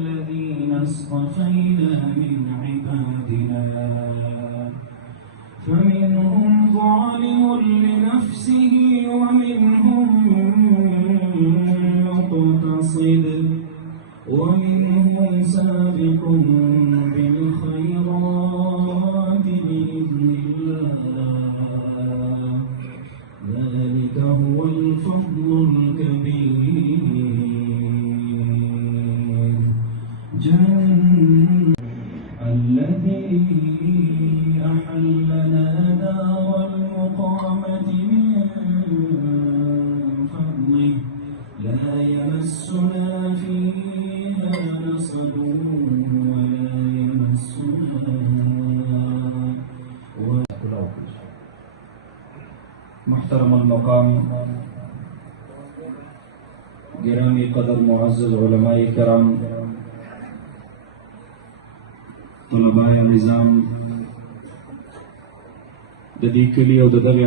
الذين اصطفينا من عبادنا فمنهم ظالم لنفسه ومنهم مقتصد ومنهم سابق بالخيرات بإذن الله ذلك هو الفضل الكبير. الذي أحلنا دار المقامة من فضله لا يمسنا فيها نصب ولا يمسنا محترم المقام गिरामी कदर मुअज़्ज़ज़ उलमाए किराम तलबाए निज़ाम द दې کلي او د دغې